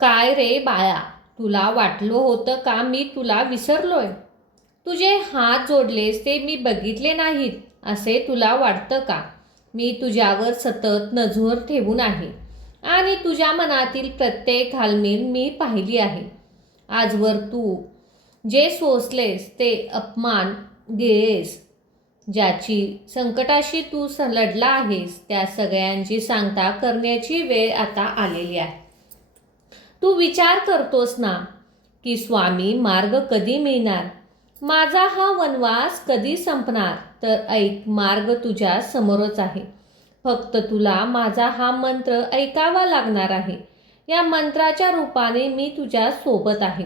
काय रे बाळा, तुला वाटलं होतं का मी तुला विसरलोय? तुझे हात जोडलेस ते मी बघितले नाहीत असे तुला वाटतं का? मी तुझ्यावर सतत नजर ठेवून आहे आणि तुझ्या मनातील प्रत्येक हालचाल मी पाहिली आहे. आजवर तू जे सोसलेस ते अपमान गिळेस, ज्याची संकटाशी तू लढला आहेस त्या सगळ्यांची सांगता करण्याची वेळ आता आलेली आहे. तू विचार करतोस ना की स्वामी मार्ग कधी मिळणार, माझा हा वनवास कधी संपणार? तर ऐक, मार्ग तुझ्या समोरच आहे. फक्त तुला माझा हा मंत्र ऐकावा लागणार आहे. या मंत्राच्या रूपाने मी तुझ्या सोबत आहे.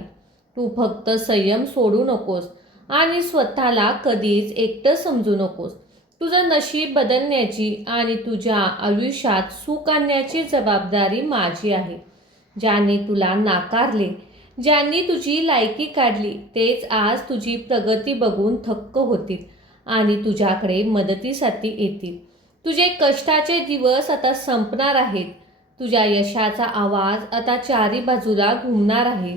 तू फक्त संयम सोडू नकोस आणि स्वतःला कधीच एकटं समजू नकोस. तुझं नशीब बदलण्याची आणि तुझ्या आयुष्यात सुख आणण्याची जबाबदारी माझी आहे. ज्यांनी तुला नाकारले, ज्यांनी तुझी लायकी काढली, तेच आज तुझी प्रगती बघून थक्क होतील आणि तुझ्याकडे मदतीसाठी येतील. तुझे कष्टाचे दिवस आता संपणार आहेत. तुझ्या यशाचा आवाज आता चारी बाजूला घुमणार आहे.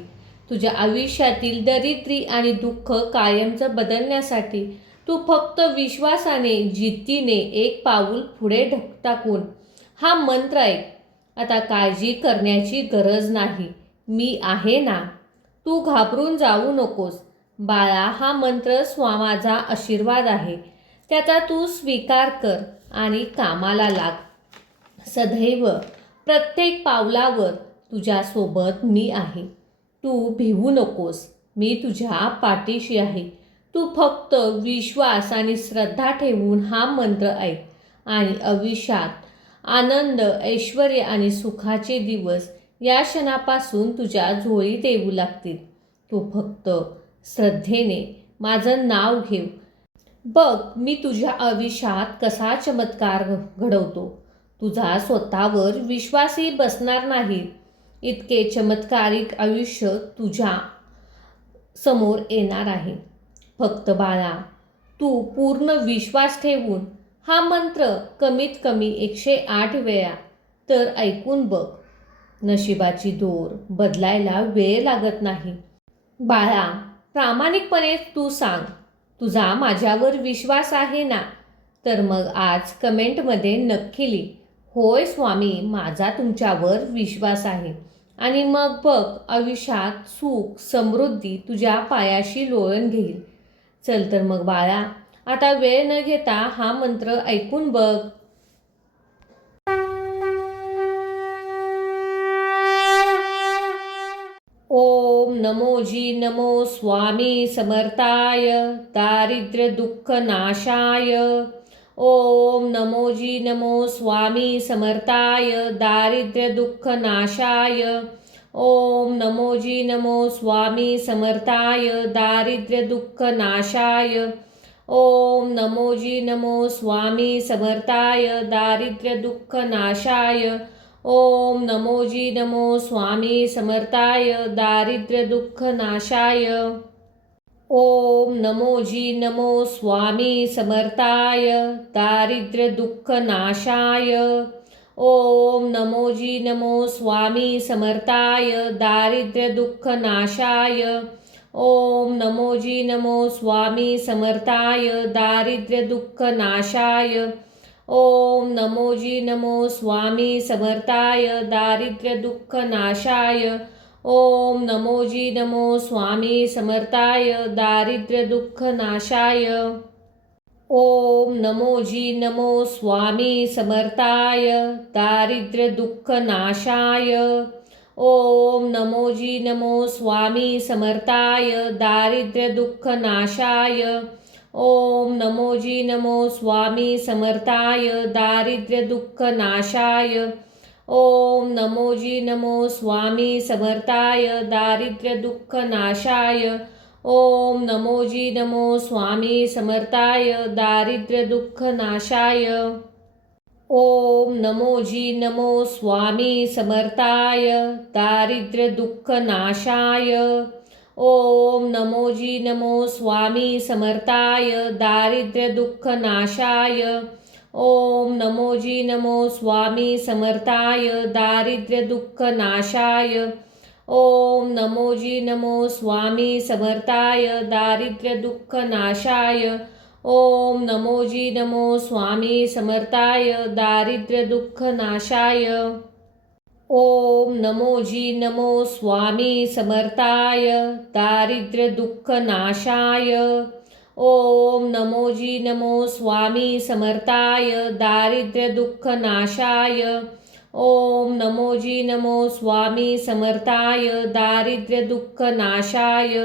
तुझ्या आयुष्यातील दरिद्री आणि दुःख कायमचं बदलण्यासाठी तू फक्त विश्वासाने, जिद्दीने एक पाऊल पुढे टाकून हा मंत्र ऐक. आता काळजी करण्याची गरज नाही, मी आहे ना. तू घाबरून जाऊ नकोस बाळा. हा मंत्र माझा आशीर्वाद आहे, त्याचा तू स्वीकार कर आणि कामाला लाग. सदैव प्रत्येक पावलावर तुझ्यासोबत मी आहे. तू भिवू नकोस, मी तुझ्या पाठीशी आहे. तू फक्त विश्वास आणि श्रद्धा ठेवून हा मंत्र ऐक आणि आयुष्यात आनंद, ऐश्वर आणि सुखाचे दिवस या क्षणापासून तुझ्या झोळीत येऊ लागतील. तू फक्त श्रद्धेने माझं नाव घेव. बघ मी तुझ्या आयुष्यात कसा चमत्कार घडवतो. तुझा स्वतःवर विश्वासही बसणार नाही इतके चमत्कारिक आयुष्य तुझ्या समोर येणार आहे. फक्त बाळा, तू पूर्ण विश्वास ठेवून हा मंत्र कमीत कमी 108 वेळा तर ऐकून बघ. नशिबाची दोर बदलायला वेळ लागत नाही. बाळा, प्रामाणिकपणे तू सांग, तुझा माझ्यावर विश्वास आहे ना? तर मग आज कमेंटमध्ये नक्की लिह, होय स्वामी, माझा तुमच्यावर विश्वास आहे. आणि मग बघ, आयुष्यात सुख समृद्धी तुझ्या पायाशी लोळण घेईल. चल तर मग बाळा, आता वेळ न घेता हा मंत्र ऐकून बघ. ओम नमोजी नमो स्वामी समर्थाय दारिद्र्य दुःख नाशाय. ओम नमोजी नमो स्वामी समर्थाय दारिद्र्य दुःख नाशाय. ओम नमोजी नमो स्वामी समर्थाय दारिद्र्य दुःख नाशाय. ओम नमोजी नमो स्वामी समर्थाय दारिद्र्य दुःख नाशाय. ओम नमोजी नमो स्वामी समर्थाय दारिद्र्य दुःख नाशाय. ओम नमोजी नमो स्वामी समर्थाय दारिद्र्य दुःख नाशाय. ओम नमोजी नमो स्वामी समर्थाय दारिद्र्य दुःख नाशाय. ओम नमोजी नमो स्वामी समर्थाय दारिद्र्य दुःख नाशाय. ओम नमोजी नमो स्वामी समर्थाय दारिद्र्य दुःख नाशाय. ओम नमोजी नमो स्वामी समर्थाय दारिद्र्य दुःख नाशाय. ओम नमोजी नमो स्वामी समर्थाय दारिद्र्य दुःख नाशाय. ओम नमोजी नमो स्वामी समर्थाय दारिद्र्य दुःख नाशाय. ओम नमोजी नमो स्वामी समर्थाय दारिद्र्य दुःख नाशाय. ओम नमोजी नमो स्वामी समर्थाय दारिद्र्य दुःख नाशाय. ओम नमोजी नमो स्वामी समर्थाय दारिद्र्य दुःख नाशाय. ओम नमोजी नमो स्वामी समर्थाय दारिद्र्य दुःख नाशाय. ओम नमोजी नमो स्वामी समर्थाय दारिद्र्य दुःख नाशाय. ओम नमोजी नमो स्वामी समर्थाय दारिद्र्य दुःख नाशाय. ओम नमोजी नमो स्वामी समर्थाय दारिद्र्य दुःख नाशाय। ओम नमोजी नमो स्वामी समर्थाय दारिद्र्य दुःख नाशाय। ओम नमोजी नमो स्वामी समर्थाय दारिद्र्य दुःख नाशाय। ओम नमोजी नमो स्वामी समर्थाय दारिद्र्य दुःख नाशाय। ओम नमोजी नमो स्वामी समर्थाय दारिद्र्य दुःख नाशाय।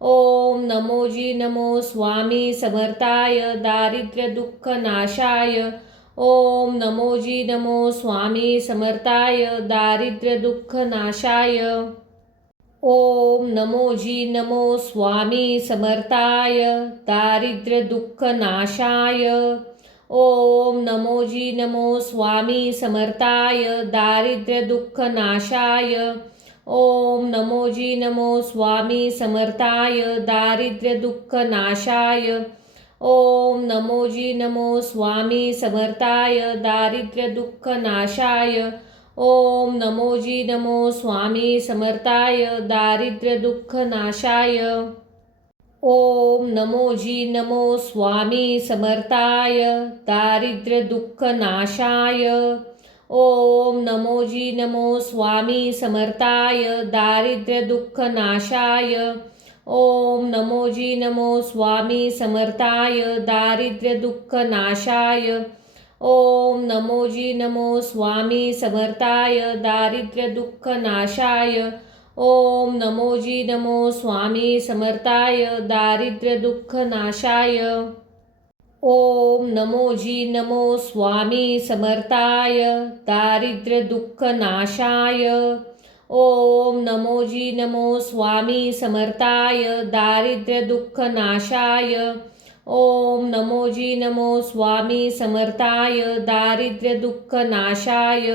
ओम नमोजी नमो स्वामी समर्थाय दारिद्र्य दुःख नाशाय। ओम नमोजी नमो स्वामी समर्थाय दारिद्र्य दुःख नाशाय। ओम नमोजी नमो स्वामी समर्थाय दारिद्र्य दुःख नाशाय। ओम नमोजी नमो स्वामी समर्थाय दारिद्र्य दुःख नाशाय। ओम नमोजी नमो स्वामी समर्थाय दारिद्र्य दुःख नाशाय। ओम नमोजी नमो स्वामी समर्थाय दारिद्र्य दुःख नाशाय। ओम नमोजी नमो स्वामी समर्थाय दारिद्र्य दुःख नाशाय। ओम नमोजी नमो स्वामी समर्थाय दारिद्र्य दुःख नाशाय। ओम नमोजी नमो स्वामी समर्थाय दारिद्र्य दुःख नाशाय। ओम नमोजी नमो स्वामी समर्थाय दारिद्र्य दुःख नाशाय। ओम नमोजी नमो स्वामी समर्थाय दारिद्र्य दुःख नाशाय। ओम नमोजी नमो स्वामी समर्थाय दारिद्र्य दुःख नाशाय। ओम नमोजी नमो स्वामी समर्थाय दारिद्र्य दुःख नाशाय। ओम नमोजी नमो स्वामी समर्थाय दारिद्र्य दुःख नाशाय। ओम नमोजी नमो स्वामी समर्थाय दारिद्र्य दुःख नाशाय।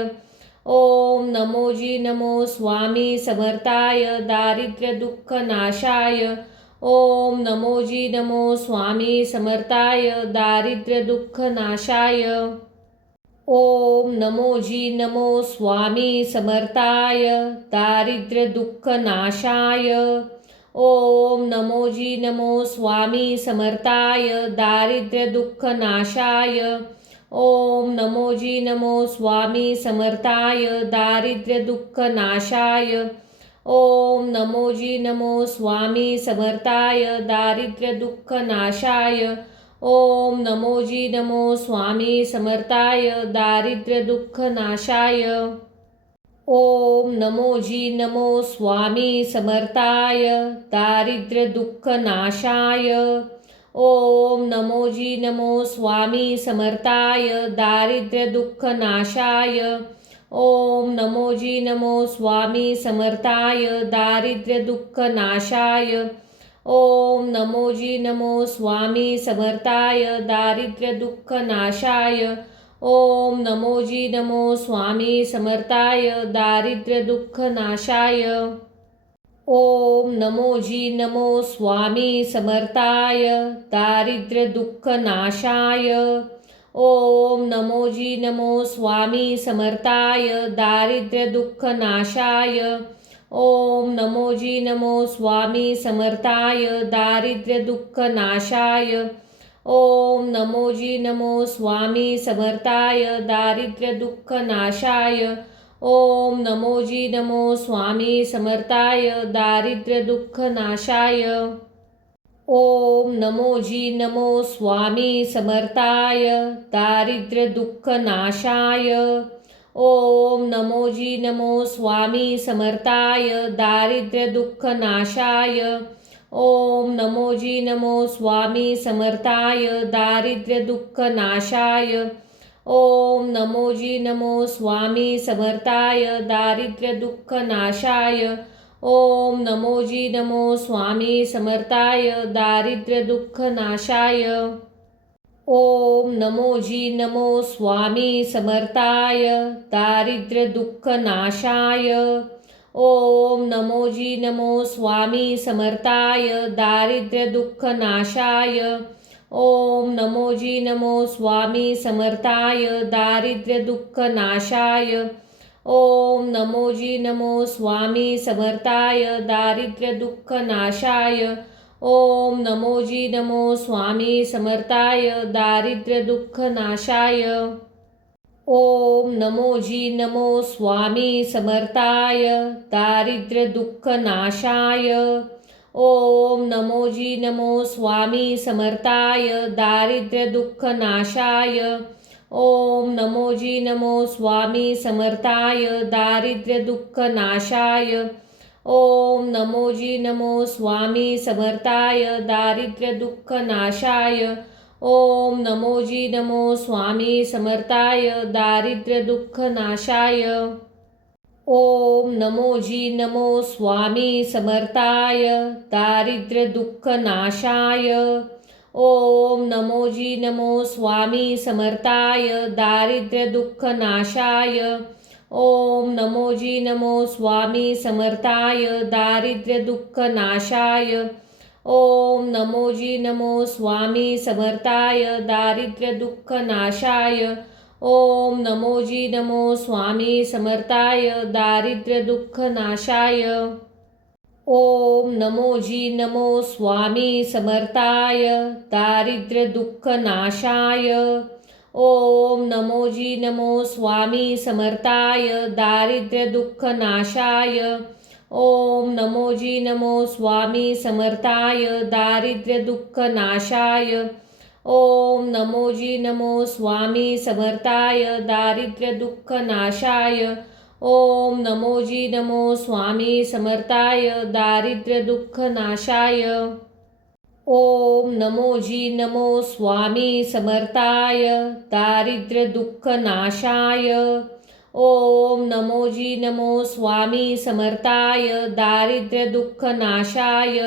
ओम नमोजी नमो स्वामी समर्थाय दारिद्र्य दुःख नाशाय। ओम नमोजी नमो स्वामी समर्थाय दारिद्र्य दुःख नाशाय। ओम नमोजी नमो स्वामी समर्थाय दारिद्र्य दुःख नाशाय। ओम नमोजी नमो स्वामी समर्थाय दारिद्र्य दुःख नाशाय। ओम नमोजी नमो स्वामी समर्थाय दारिद्र्य दुःख नाशाय। ओम नमोजी नमो स्वामी समर्थाय दारिद्र्य दुःख नाशाय। ओम नमोजी नमो स्वामी समर्थाय दारिद्र्य दुःख नाशाय। ओम नमोजी नमो स्वामी समर्थाय दारिद्र्य दुःख नाशाय। ओम नमोजी नमो स्वामी समर्थाय दारिद्र्य दुःख नाशाय। ओम नमोजी नमो स्वामी समर्थाय दारिद्र्य दुःख नाशाय। ओम नमोजी नमो स्वामी समर्थाय दारिद्र्य दुःख नाशाय। ओम नमोजी नमो स्वामी समर्थाय दारिद्र्य दुःख नाशाय। ओम नमोजी नमो स्वामी समर्थाय दारिद्र्य दुःख नाशाय। ओम नमोजी नमो स्वामी समर्थाय दारिद्र्य दुःख नाशाय। ओम नमोजी नमो स्वामी समर्थाय दारिद्र्य दुःख नाशाय। ओम नमोजी नमो स्वामी समर्थाय दारिद्र्य दुःख नाशाय। ओम नमोजी नमो स्वामी समर्थाय दारिद्र्य दुःख नाशाय। ओम नमोजी नमो स्वामी समर्थाय दारिद्र्य दुःख नाशाय। ओम नमोजी नमो स्वामी समर्थाय दारिद्र्य दुःख नाशाय। ओम नमोजी नमो स्वामी समर्थाय दारिद्र्य दुःख नाशाय। ओम नमोजी नमो स्वामी समर्थाय दारिद्र्य दुःख नाशाय। ओम नमोजी नमो स्वामी समर्थाय दारिद्र्य दुःख नाशाय। ओम नमोजी नमो स्वामी समर्थाय दारिद्र्य दुःख नाशाय। ओम नमोजी नमो स्वामी समर्थाय दारिद्र्य दुःख नाशाय। ओम नमोजी नमो स्वामी समर्थाय दारिद्र्य दुःख नाशाय। ओम नमोजी नमो स्वामी समर्थाय दारिद्र्य दुःख नाशाय। ओम नमोजी नमो स्वामी समर्थाय दारिद्र्य दुःख नाशाय। ओम नमोजी नमो स्वामी समर्थाय दारिद्र्य दुःख नाशाय। ओम नमोजी नमो स्वामी समर्थाय दारिद्र्य दुःख नाशाय। ओम नमोजी नमो स्वामी समर्थाय दारिद्र्य दुःख नाशाय। ओम नमोजी नमो स्वामी समर्थाय दारिद्र्य दुःख नाशाय। ओम नमोजी नमो स्वामी समर्थाय दारिद्र्य दुःख नाशाय। ओम नमोजी नमो स्वामी समर्थाय दारिद्र्य दुःख नाशाय। ओम नमोजी नमो स्वामी समर्थाय दारिद्र्य दुःख नाशाय। ओम नमोजी नमो स्वामी समर्थाय दारिद्र्य दुःख नाशाय। ओम नमोजी नमो स्वामी समर्थाय दारिद्र्य दुःख नाशाय। ओम नमोजी नमो स्वामी समर्थाय दारिद्र्य दुःख नाशाय। ओम नमोजी नमो स्वामी समर्थाय दारिद्र्य दुःख नाशाय। ओम नमोजी नमो स्वामी समर्थाय दारिद्र्य दुःख नाशाय। ओम नमोजी नमो स्वामी समर्थाय दारिद्र्य दुःख नाशाय। ओम नमोजी नमो स्वामी समर्थाय दारिद्र्य दुःख नाशाय। ओम नमोजी नमो स्वामी समर्थाय दारिद्र्य दुःख नाशाय। ओम नमोजी नमो स्वामी समर्थाय दारिद्र्य दुःख नाशाय। ओम नमोजी नमो स्वामी समर्थाय दारिद्र्य दुःख नाशाय।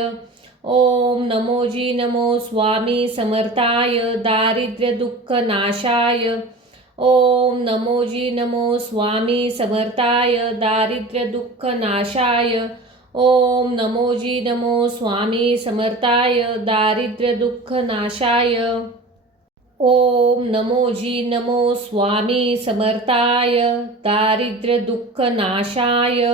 ओम नमोजी नमो स्वामी समर्थाय दारिद्र्य दुःख नाशाय। ओम नमोजी नमो स्वामी समर्थाय दारिद्र्य दुःख नाशाय। ओम नमोजी नमो स्वामी समर्थाय दारिद्र्य दुःख नाशाय। ओम नमोजी नमो स्वामी समर्थाय दारिद्र्य दुःख नाशाय।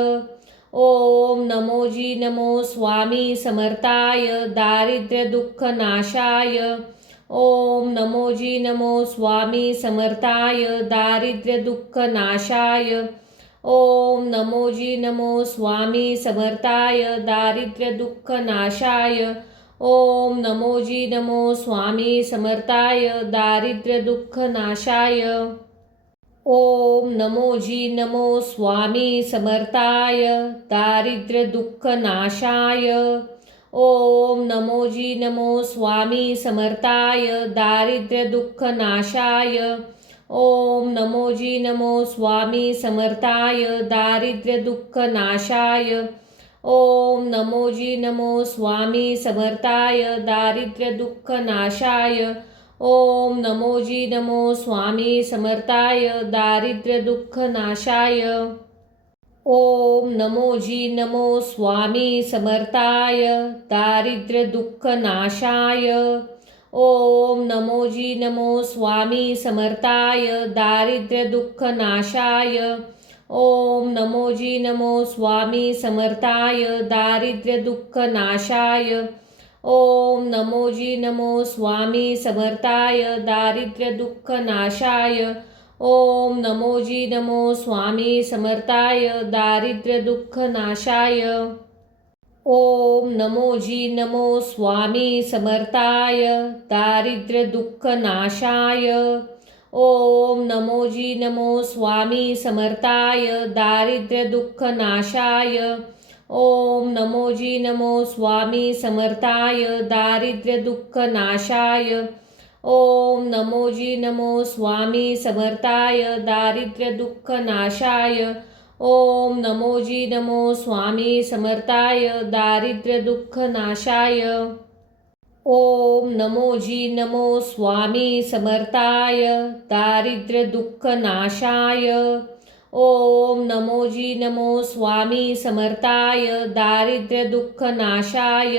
ओम नमोजी नमो स्वामी समर्थाय दारिद्र्य दुःख नाशाय। ओम नमोजी नमो स्वामी समर्थाय दारिद्र्य दुःख नाशाय। ओम नमोजी नमो स्वामी समर्थाय दारिद्र्य दुःख नाशाय। ओम नमोजी नमो स्वामी समर्थाय दारिद्र्य दुःख नाशाय। ओम नमोजी नमो स्वामी समर्थाय दारिद्र्य दुःख नाशाय। ओम नमोजी नमो स्वामी समर्थाय दारिद्र्य दुःख नाशाय। ओम नमोजी नमो स्वामी समर्थाय दारिद्र्य दुःख नाशाय। ओम नमोजी नमो स्वामी समर्थाय दारिद्र्य दुःख नाशाय। ओम नमोजी नमो स्वामी समर्थाय दारिद्र्य दुःख नाशाय। ओम नमोजी नमो स्वामी समर्थाय दारिद्र्य दुःख नाशाय। ओम नमोजी नमो स्वामी समर्थाय दारिद्र्य दुःख नाशाय। ओम नमोजी नमो स्वामी समर्थाय दारिद्र्य दुःख नाशाय। ओम नमोजी नमो स्वामी समर्थाय दारिद्र्य दुःख नाशाय। ओम नमोजी नमो स्वामी समर्थाय दारिद्र्य दुःख नाशाय। ओम नमोजी नमो स्वामी समर्थाय दारिद्र्य दुःख नाशाय। ओम नमोजी नमो स्वामी समर्थाय दारिद्र्य दुःख नाशाय। ओम नमोजी नमो स्वामी समर्थाय दारिद्र्य दुःख नाशाय। ओम नमोजी नमो स्वामी समर्थाय दारिद्र्य दुःख नाशाय। ओम नमोजी नमो स्वामी समर्थाय दारिद्र्य दुःख नाशाय। ओम नमोजी नमो स्वामी समर्थाय दारिद्र्य दुःख नाशाय। ओम नमोजी नमो स्वामी समर्थाय दारिद्र्य दुःख नाशाय।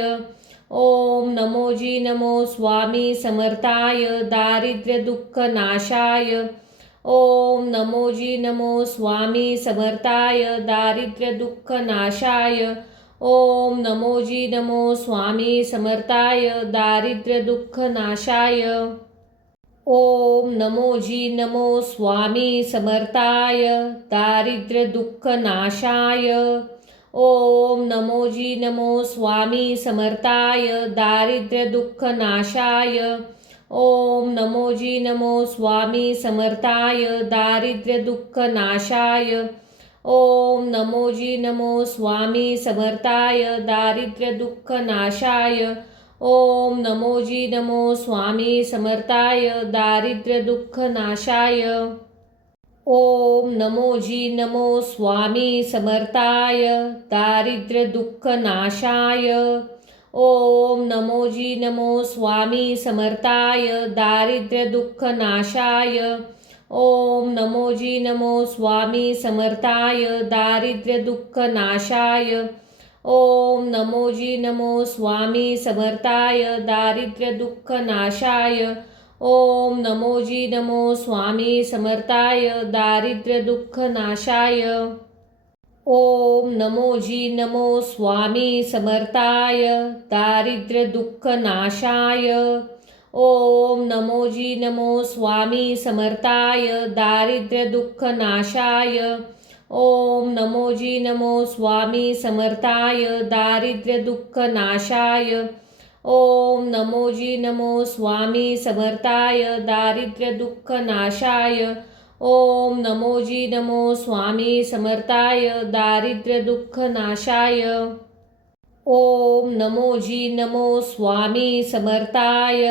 ओम नमोजी नमो स्वामी समर्थाय दारिद्र्य दुःख नाशाय। ओम नमोजी नमो स्वामी समर्थाय दारिद्र्य दुःख नाशाय। ओम नमोजी नमो स्वामी समर्थाय दारिद्र्य दुःख नाशाय। ओम नमोजी नमो स्वामी समर्थाय दारिद्र्य दुःख नाशाय। ओम नमोजी नमो स्वामी समर्थाय दारिद्र्य दुःख नाशाय। ओम नमोजी नमो स्वामी समर्थाय दारिद्र्य दुःख नाशाय। ओम नमोजी नमो स्वामी समर्थाय दारिद्र्य दुःख नाशाय। ओम नमोजी नमो स्वामी समर्थाय दारिद्र्य दुःख नाशाय। ओम नमोजी नमो स्वामी समर्थाय दारिद्र्य दुःख नाशाय। ओम नमोजी नमो स्वामी समर्थाय दारिद्र्य दुःख नाशाय। ओम नमोजी नमो स्वामी समर्थाय दारिद्र्य दुःख नाशाय। ओम नमोजी नमो स्वामी समर्थाय दारिद्र्य दुःख नाशाय। ओम नमोजी नमो स्वामी समर्थाय दारिद्र्य दुःख नाशाय। ओम नमोजी नमो स्वामी समर्थाय दारिद्र्य दुःख नाशाय। ओम नमोजी नमो स्वामी समर्थाय दारिद्र्य दुःख नाशाय। ओम नमोजी नमो स्वामी समर्थाय दारिद्र्य दुःख नाशाय। ओम नमोजी नमो स्वामी समर्थाय दारिद्र्य दुःख नाशाय। ओम नमोजी नमो स्वामी समर्थाय दारिद्र्य दुःख नाशाय। ओम नमोजी नमो स्वामी समर्थाय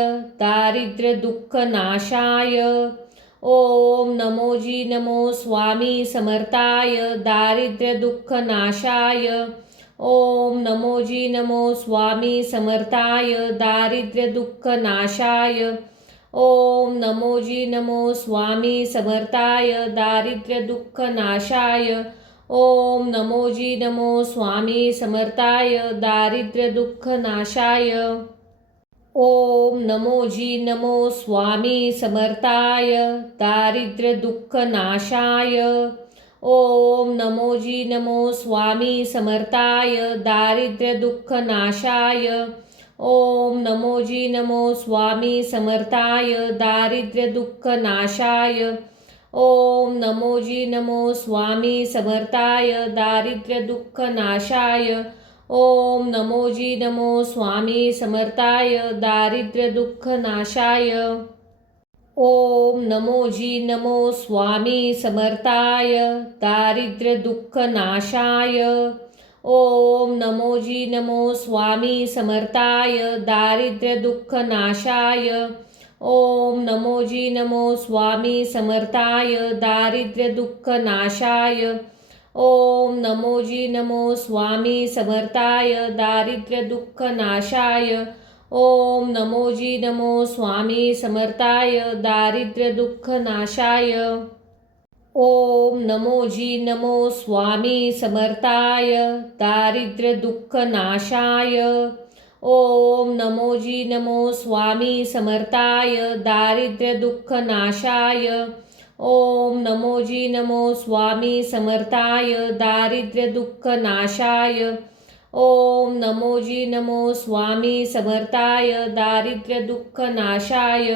दारिद्र्य दुःख नाशाय। ओम नमोजी नमो स्वामी समर्थाय दारिद्र्य दुःख नाशाय। ओम नमोजी नमो स्वामी समर्थाय दारिद्र्य दुःख नाशाय। ओम नमोजी नमो स्वामी समर्थाय दारिद्र्य दुःख नाशाय। ओम नमोजी नमो स्वामी समर्थाय दारिद्र्य दुःख नाशाय। ओम नमोजी नमो स्वामी समर्थाय दारिद्र्य दुःख नाशाय। ओम नमोजी नमो स्वामी समर्थाय दारिद्र्य दुःख नाशाय। ओम नमोजी नमो स्वामी समर्थाय दारिद्र्य दुःख नाशाय। ओम नमोजी नमो स्वामी समर्थाय दारिद्र्य दुःख नाशाय। ओम नमोजी नमो स्वामी समर्थाय दारिद्र्य दुःख नाशाय। ओम नमोजी नमो स्वामी समर्थाय दारिद्र्य दुःख नाशाय। ओम नमोजी नमो स्वामी समर्थाय दारिद्र्य दुःख नाशाय। ओम नमोजी नमो स्वामी समर्थाय दारिद्र्य दुःख नाशाय। ओम नमोजी नमो स्वामी समर्थाय दारिद्र्य दुःख नाशाय। ओम नमोजी नमो स्वामी समर्थाय दारिद्र्य दुःख नाशाय। ओम नमोजी नमो स्वामी समर्थाय दारिद्र्य दुःख नाशाय। ओम नमोजी नमो स्वामी समर्थाय दारिद्र्य दुःख नाशाय। ओम नमोजी नमो स्वामी समर्थाय दारिद्र्य दुःख नाशाय। ओम नमोजी नमो स्वामी समर्थाय दारिद्र्य दुःख नाशाय।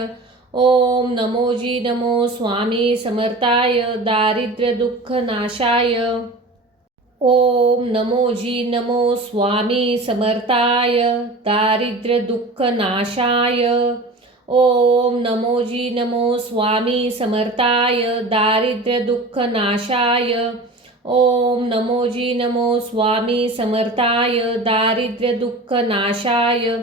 ओम नमोजी नमो स्वामी समर्थाय दारिद्र्य दुःख नाशाय। ओम नमोजी नमो स्वामी समर्थाय दारिद्र्य दुःख नाशाय। ओम नमोजी नमो स्वामी समर्थाय दारिद्र्य दुःख नाशाय। ओम नमोजी नमो स्वामी समर्थाय दारिद्र्य दुःख नाशाय।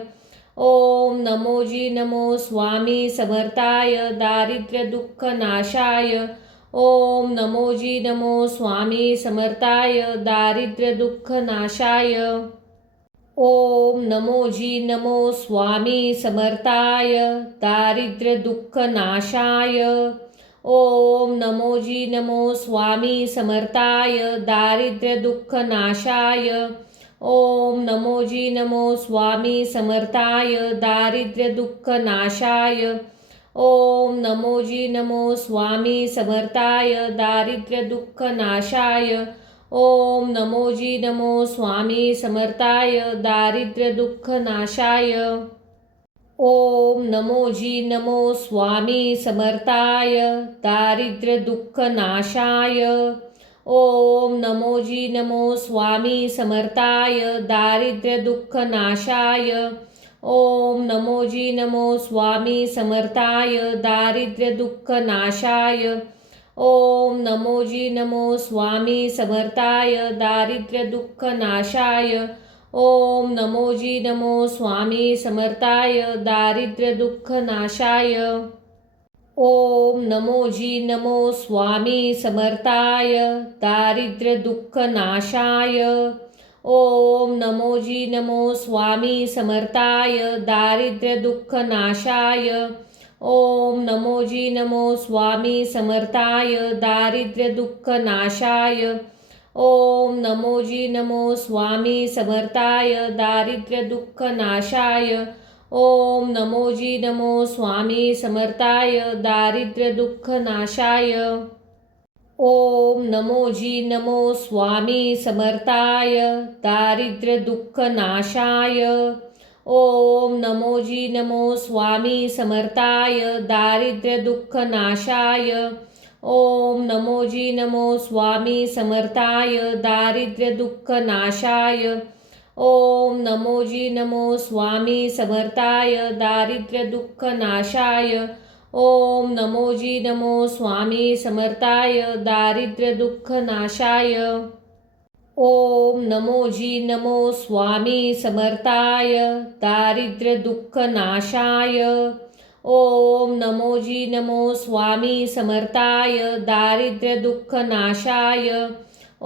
ओम नमोजी नमो स्वामी समर्थाय दारिद्र्य दुःख नाशाय। ओम नमोजी नमो स्वामी समर्थाय दारिद्र्य दुःख नाशाय। ओम नमोजी नमो स्वामी समर्थाय दारिद्र्य दुःख नाशाय। ओम नमोजी नमो स्वामी समर्थाय दारिद्र्य दुःख नाशाय। ओम नमोजी नमो स्वामी समर्थाय दारिद्र्य दुःख नाशाय। ओम नमोजी नमो स्वामी समर्थाय दारिद्र्य दुःख नाशाय। ओम नमोजी नमो स्वामी समर्थाय दारिद्र्य दुःख नाशाय। ओम नमोजी नमो स्वामी समर्थाय दारिद्र्य दुःख नाशाय। ओम नमोजी नमो स्वामी समर्थाय दारिद्र्य दुःख नाशाय। ओम नमोजी नमो स्वामी समर्थाय दारिद्र्य दुःख नाशाय। ओम नमोजी नमो स्वामी समर्थाय दारिद्र्य दुःख नाशाय। ओम नमोजी नमो स्वामी समर्थाय दारिद्र्य दुःख नाशाय। ओम नमोजी नमो स्वामी समर्थाय दारिद्र्य दुःख नाशाय। ओम नमोजी नमो स्वामी समर्थाय दारिद्र्य दुःख नाशाय। ओम नमोजी नमो स्वामी समर्थाय दारिद्र्य दुःख नाशाय। ओम नमोजी नमो स्वामी समर्थाय दारिद्र्य दुःख नाशाय। ओम नमोजी नमो स्वामी समर्थाय दारिद्र्य दुःख नाशाय। ओम नमोजी नमो स्वामी समर्थाय दारिद्र्य दुःख नाशाय। ओम नमोजी नमो स्वामी समर्थाय दारिद्र्य दुःख नाशाय। ओम नमोजी नमो स्वामी समर्थाय दारिद्र्य दुःख नाशाय। ओम नमोजी नमो स्वामी समर्थाय दारिद्र्य दुःख नाशाय। ओम नमोजी नमो स्वामी समर्थाय दारिद्र्य दुःख नाशाय। ओम नमोजी नमो स्वामी समर्थाय दारिद्र्य दुःख नाशाय। ओम नमोजी नमो स्वामी समर्थाय दारिद्र्य दुःख नाशाय।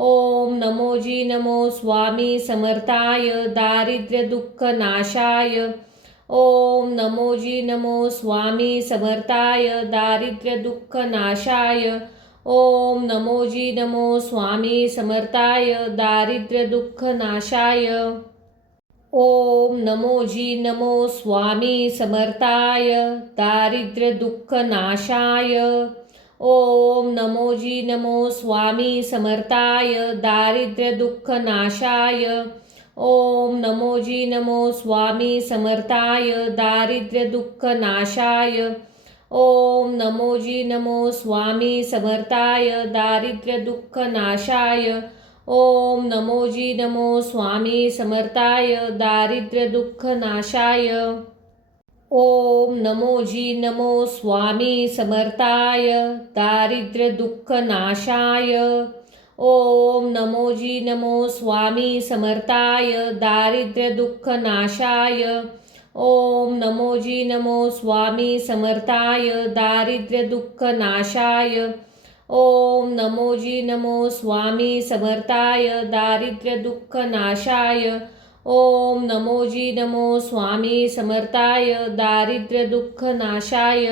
ओम नमोजी नमो स्वामी समर्थाय दारिद्र्य दुःख नाशाय। ओम नमोजी नमो स्वामी समर्थाय दारिद्र्य दुःख नाशाय। ओम नमोजी नमो स्वामी समर्थाय दारिद्र्य दुःख नाशाय। ओम नमोजी नमो स्वामी समर्थाय दारिद्र्य दुःख नाशाय। ओम नमोजी नमो स्वामी समर्थाय दारिद्र्य दुःख नाशाय। ओम नमोजी नमो स्वामी समर्थाय दारिद्र्य दुःख नाशाय। ओम नमोजी नमो स्वामी समर्थाय दारिद्र्य दुःख नाशाय। ओम नमोजी नमो स्वामी समर्थाय दारिद्र्य दुःख नाशाय। ओम नमोजी नमो स्वामी समर्थाय दारिद्र्य दुःख नाशाय। ओम नमोजी नमो स्वामी समर्थाय दारिद्र्य दुःख नाशाय। ओम नमोजी नमो स्वामी समर्थाय दारिद्र्य दुःख नाशाय। ओम नमोजी नमो स्वामी समर्थाय दारिद्र्य दुःख नाशाय। ओम नमोजी नमो स्वामी समर्थाय दारिद्र्य दुःख नाशाय।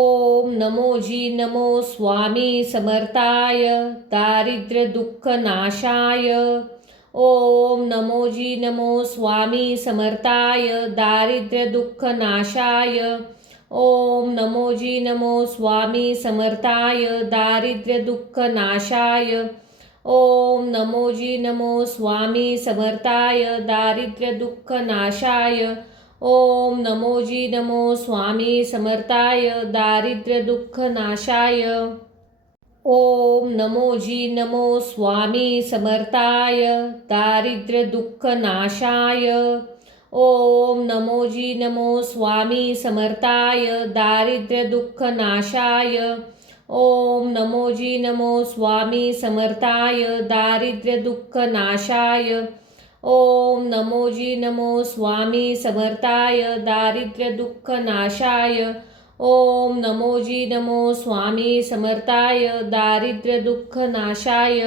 ओम नमोजी नमो स्वामी समर्थाय दारिद्र्य दुःख नाशाय। ओम नमोजी नमो स्वामी समर्थाय दारिद्र्य दुःख नाशाय। ओम नमोजी नमो स्वामी समर्थाय दारिद्र्य दुःख नाशाय। ओम नमोजी नमो स्वामी समर्थाय दारिद्र्य दुःख नाशाय। ओम नमोजी नमो स्वामी समर्थाय दारिद्र्य दुःख नाशाय। ओम नमोजी नमो स्वामी समर्थाय दारिद्र्य दुःख नाशाय। ओम नमोजी नमो स्वामी समर्थाय दारिद्र्य दुःख नाशाय। ओम नमोजी नमो स्वामी समर्थाय दारिद्र्य दुःख नाशाय। ओम नमोजी नमो स्वामी समर्थाय दारिद्र्य दुःख नाशाय। ओम नमोजी नमो स्वामी समर्थाय दारिद्र्य दुःख नाशाय।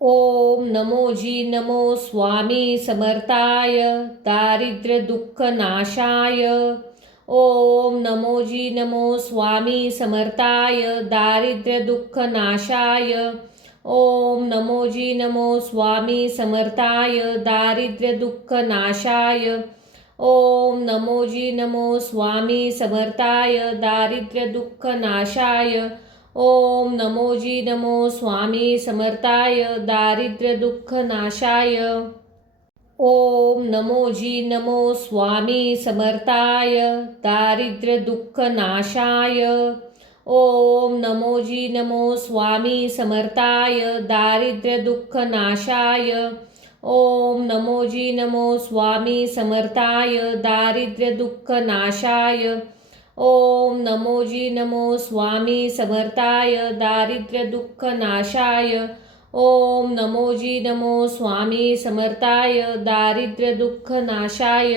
ओम नमोजी नमो स्वामी समर्थाय दारिद्र्य दुःख नाशाय। ओम नमोजी नमो स्वामी समर्थाय दारिद्र्य दुःख नाशाय। ओम नमोजी नमो स्वामी समर्थाय दारिद्र्य दुःख नाशाय। ओम नमोजी नमो स्वामी समर्थाय दारिद्र्य दुःख नाशाय। ओम नमोजी नमो स्वामी समर्थाय दारिद्र्य दुःख नाशाय। ओम नमोजी नमो स्वामी समर्थाय दारिद्र्य दुःख नाशाय। ओम नमोजी नमो स्वामी समर्थाय दारिद्र्य दुःख नाशाय। ओम नमोजी नमो स्वामी समर्थाय दारिद्र्य दुःख नाशाय। ओम नमोजी नमो स्वामी समर्थाय दारिद्र्य दुःख नाशाय। ओम नमोजी नमो स्वामी समर्थाय दारिद्र्य दुःख नाशाय।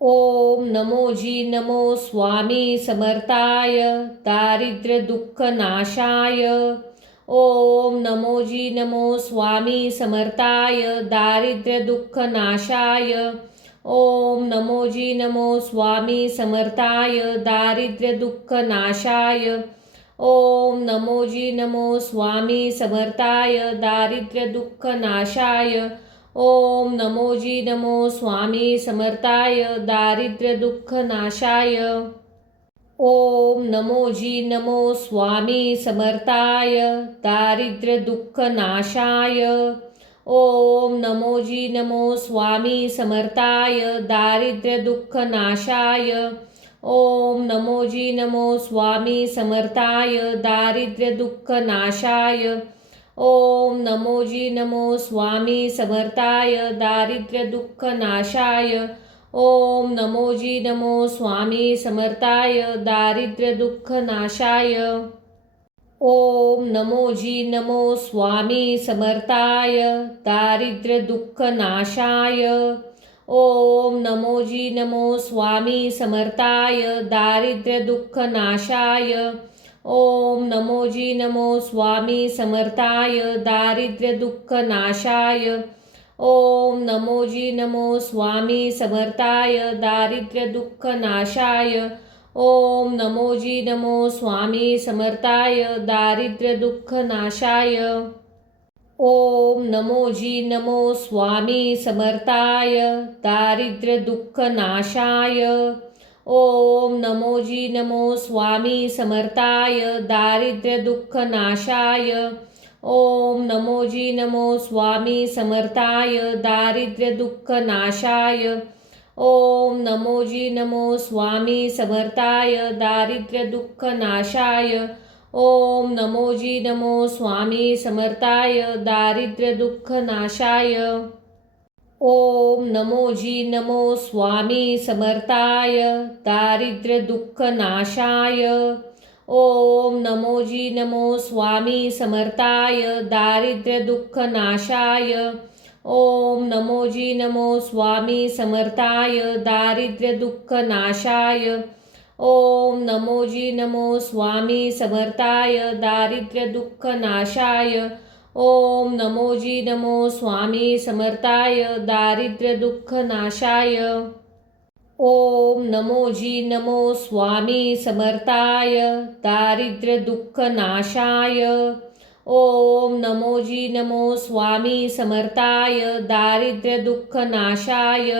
ओम नमोजी नमो स्वामी समर्थाय दारिद्र्य दुःख नाशाय। ओम नमोजी नमो स्वामी समर्थाय दारिद्र्य दुःख नाशाय। ओम नमोजी नमो स्वामी समर्थाय दारिद्र्य दुःख नाशाय। ओम नमोजी नमो स्वामी समर्थाय दारिद्र्य दुःख नाशाय। ओम नमोजी नमो स्वामी समर्थाय दारिद्र्य दुःख नाशाय। ओम नमोजी नमो स्वामी समर्थाय दारिद्र्य दुःख नाशाय। ओम नमोजी नमो स्वामी समर्थाय दारिद्र्य दुःख नाशाय। ओम नमोजी नमो स्वामी समर्थाय दारिद्र्य दुःख नाशाय। ओम नमोजी नमो स्वामी समर्थाय दारिद्र्य दुःख नाशाय। ओम नमोजी नमो स्वामी समर्थाय दारिद्र्य दुःख नाशाय। ओम नमोजी नमो स्वामी समर्थाय दारिद्र्य दुःख नाशाय। ओम नमोजी नमो स्वामी समर्थाय दारिद्र्य दुःख नाशाय। ओम नमोजी नमो स्वामी समर्थाय दारिद्र्य दुःख नाशाय। ओम नमोजी नमो स्वामी समर्थाय दारिद्र्य दुःख नाशाय। ओम नमोजी नमो स्वामी समर्थाय दारिद्र्य दुःख नाशाय। ओम नमोजी नमो स्वामी समर्थाय दारिद्र्य दुःख नाशाय। ओम नमोजी नमो स्वामी समर्थाय दारिद्र्य दुःख नाशाय। ओम नमोजी नमो स्वामी समर्थाय दारिद्र्य दुःख नाशाय। ओम नमोजी नमो स्वामी समर्थाय दारिद्र्य दुःख नाशाय। ओम नमोजी नमो स्वामी समर्थाय दारिद्र्य दुःख नाशाय। ओम नमोजी नमो स्वामी समर्थाय दारिद्र्य दुःख नाशाय। ओम नमोजी नमो स्वामी समर्थाय दारिद्र्य दुःख नाशाय। ओम नमोजी नमो स्वामी समर्थाय दारिद्र्य दुःख नाशाय। ओम नमोजी नमो स्वामी समर्थाय दारिद्र्य दुःख नाशाय। ओम नमोजी नमो स्वामी समर्थाय दारिद्र्य दुःख नाशाय। ओम नमोजी नमो स्वामी समर्थाय दारिद्र्य दुःख नाशाय। ओम नमोजी नमो स्वामी समर्थाय दारिद्र्य दुःख नाशाय।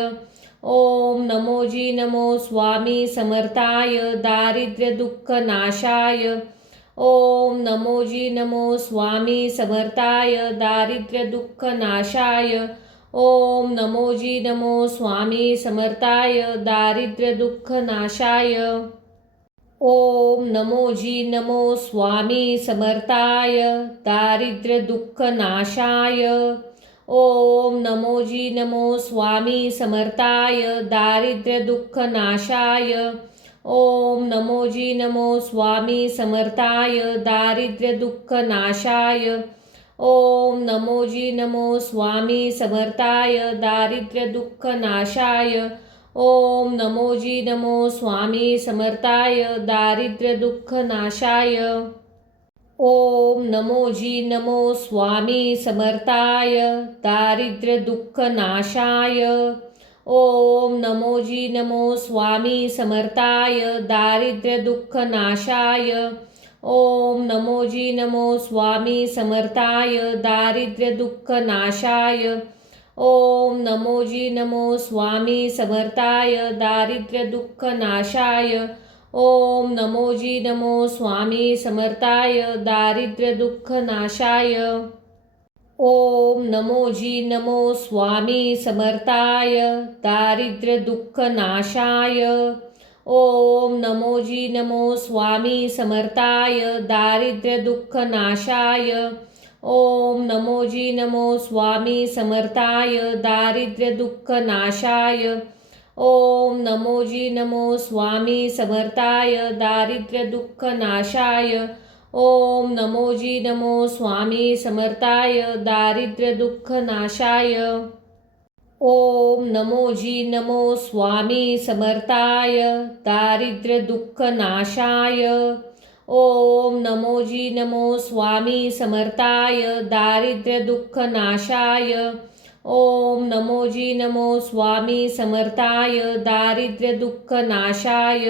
ओम नमोजी नमो स्वामी समर्थाय दारिद्र्य दुःख नाशाय। ओम नमोजी नमो स्वामी समर्थाय दारिद्र्य दुःख नाशाय। ओम नमोजी नमो स्वामी समर्थाय दारिद्र्य दुःख नाशाय। ओम नमोजी नमो स्वामी समर्थाय दारिद्र्य दुःख नाशाय। ओम नमोजी नमो स्वामी समर्थाय दारिद्र्य दुःख नाशाय। ओम नमोजी नमो स्वामी समर्थाय दारिद्र्य दुःख नाशाय। ओम नमोजी नमो स्वामी समर्थाय दारिद्र्य दुःख नाशाय। ओम नमोजी नमो स्वामी समर्थाय दारिद्र्य दुःख नाशाय। ओम नमोजी नमो स्वामी समर्थाय दारिद्र्य दुःख नाशाय। ओम नमोजी नमो स्वामी समर्थाय दारिद्र्य दुःख नाशाय। ओम नमोजी नमो स्वामी समर्थाय दारिद्र्य दुःख नाशाय। ओम नमोजी नमो स्वामी समर्थाय दारिद्र्य दुःख नाशाय। ओम नमोजी नमो स्वामी समर्थाय दारिद्र्य दुःख नाशाय। ओम नमोजी नमो स्वामी समर्थाय दारिद्र्य दुःख नाशाय। ओम नमोजी नमो स्वामी समर्थाय दारिद्र्य दुःख नाशाय। ओम नमोजी नमो स्वामी समर्थाय दारिद्र्य दुःख नाशाय। ओम नमोजी नमो स्वामी समर्थाय दारिद्र्य दुःख नाशाय। ओम नमोजी नमो स्वामी समर्थाय दारिद्र्य दुःख नाशाय। ओम नमोजी नमो स्वामी समर्थाय दारिद्र्य दुःख नाशाय। ओम नमोजी नमो स्वामी समर्थाय दारिद्र्य दुःख नाशाय। ओम नमोजी नमो स्वामी समर्थाय दारिद्र्य दुःख नाशाय।